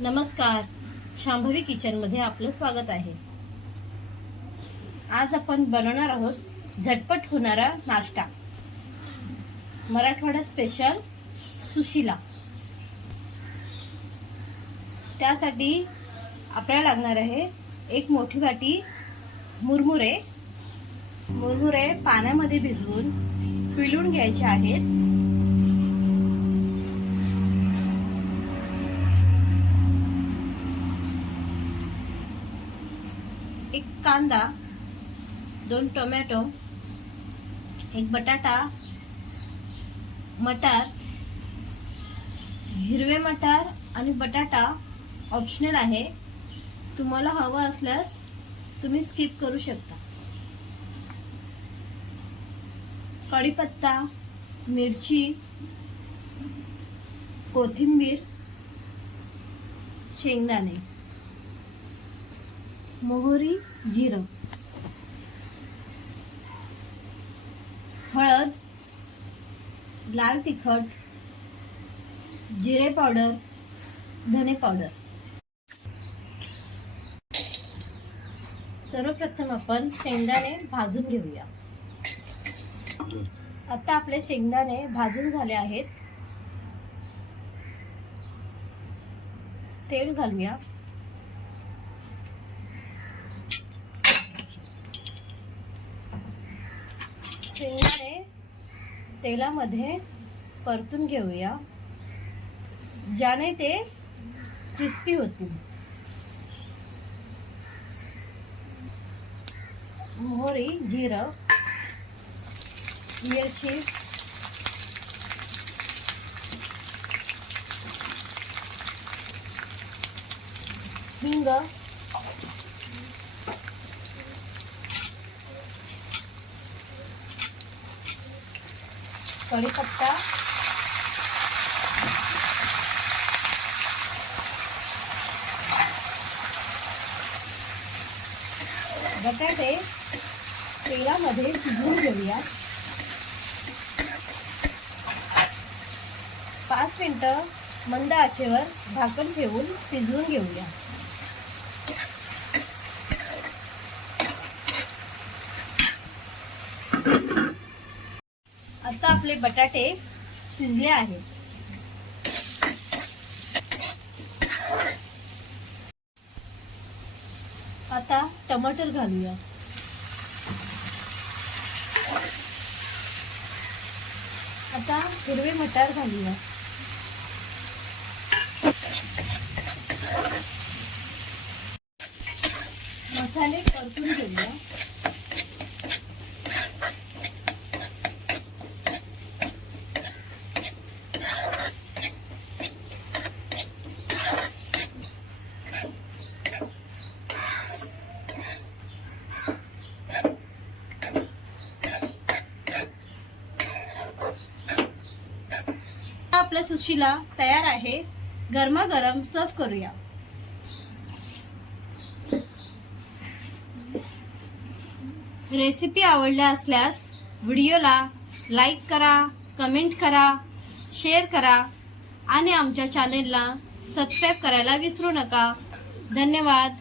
नमस्कार, शांभवी किचनमध्ये आपलं स्वागत आहे। आज आपण बनवणार आहोत झटपट होणारा नाश्ता, मराठवाडा स्पेशल सुशिला। त्यासाठी आपल्याला लागणार आहे एक मोठी वाटी मुरमुरे पाण्यामध्ये भिजवून पिळून घ्यायचे आहेत। एक कांदा, 2 टोमॅटो, एक बटाटा, मटार, हिरवे मटार आणि बटाटा ऑप्शनल आहे, तुम्हाला हवा असल्यास तुम्ही स्किप करू शकता। कढीपत्ता, मिरची, कोथिंबीर, शेंगदाणे, मोहरी, जिरं, हळद, लाल तिखट, जिरे पावडर, धने पावडर। सर्वप्रथम आपण शेंगदाणे भाजून घेऊया। आता आपले शेंगदाणे भाजून झाले आहेत। तेल घालूया। शेंगदाणे तेलामध्ये परतून घेऊया, ज्याने ते क्रिस्पी होतील। मोहरी, जिरं, मिरची, हिंग, कढीपत्ता, बटाटे तेलामध्ये शिजवून घेऊया। 5 मिनिटं मंद आचेवर झाकण ठेवून शिजवून घेऊया। आता आपले बटाटे शिजले आहेत। आता टमाटर घालूया। आता हिरवे मटार घालूया। मसाले परतून घेऊया। आपला सुशिला तयार आहे, गरमागरम सर्व करूया। रेसिपी आवडल्या असल्यास व्हिडिओला लाईक करा, कमेंट करा, शेअर करा आणि आमच्या चॅनेलला सबस्क्राईब करायला विसरू नका। धन्यवाद।